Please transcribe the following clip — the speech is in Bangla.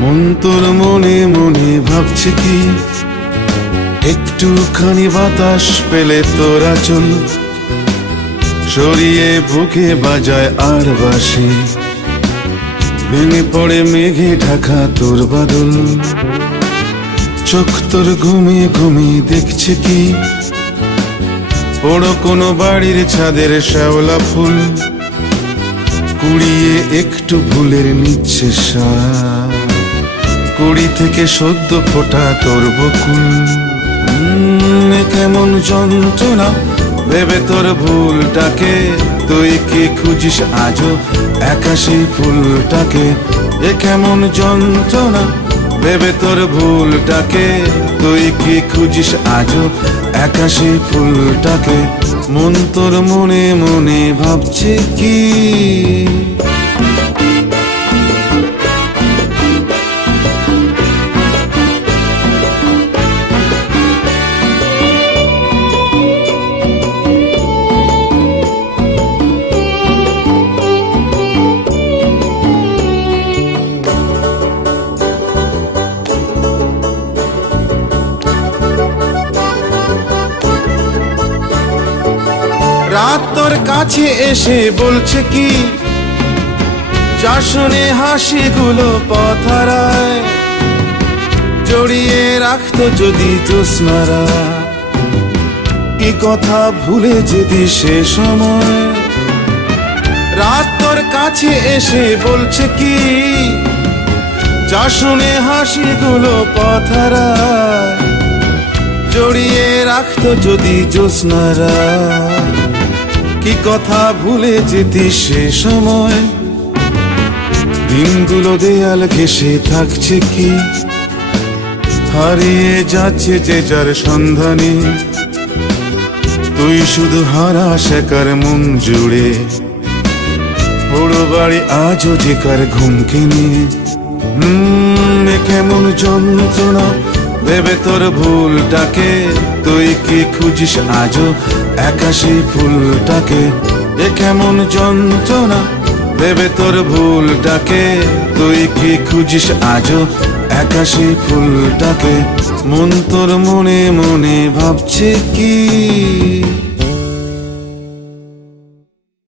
মন তোর মনে মনে ভাবছে কি, একটুখানি বাতাস পেলে তোর আঁচল সরিয়ে বুকে বাজায় আর বাসে, ভেঙে পড়ে মেঘে ঢাকা তোর বাদল। চোখ তোর ঘুমিয়ে ঘুমিয়ে দেখছে কি, বড় কোনো বাড়ির ছাদের শ্যাওলা ফুল কুড়িয়ে একটু ভুলের নিচ্ছে সার, কুড়ি থেকে সদ্য ফোটা তোর বকুল। কেমন যন্ত্রণা ভেবে তোর ভুলটাকে, তুই কি খুঁজিস আজও একা সেই ফুলটাকে। এ কেমন যন্ত্রণা ভেবে তোর ভুলটাকে, তুই কি খুঁজিস আজও একা সেই ফুলটাকে। মন তোর মনে মনে ভাবছে কি, রাত তোর কাছে এসে বলছে কি, যা শুনে হাসিগুলো পথহারায় জড়িয়ে রাখতো যদি জ্যোৎস্নারা। কি কথা ভুলে যেতি সে সময়, রাত তোর কাছে এসে বলছে কি, যা শুনে হাসিগুলো পথহারায় জড়িয়ে রাখতো যদি জ্যোৎস্নারা। কি কথা ভুলে যেতি সে সময়, দিনগুলো দেয়াল ঘেঁষে থাকছে কি, হারিয়ে যাচ্ছে যে যার সন্ধানে। তুই শুধু হারা শেখার মন জুড়ে, বড় বাড়ি আজও যে কার ঘুম কেনে। কেমন যন্ত্রণা ভেবে তোর ভুলটাকে, তুই কি খুঁজিস আজও একা সেই ফুলটাকে। এ কেমন যন্ত্রণা ভেবে তোর ভুলটাকে, তুই কি খুঁজিস আজও একা সেই ফুলটাকে। মন তোর মনে মনে ভাবছে কি।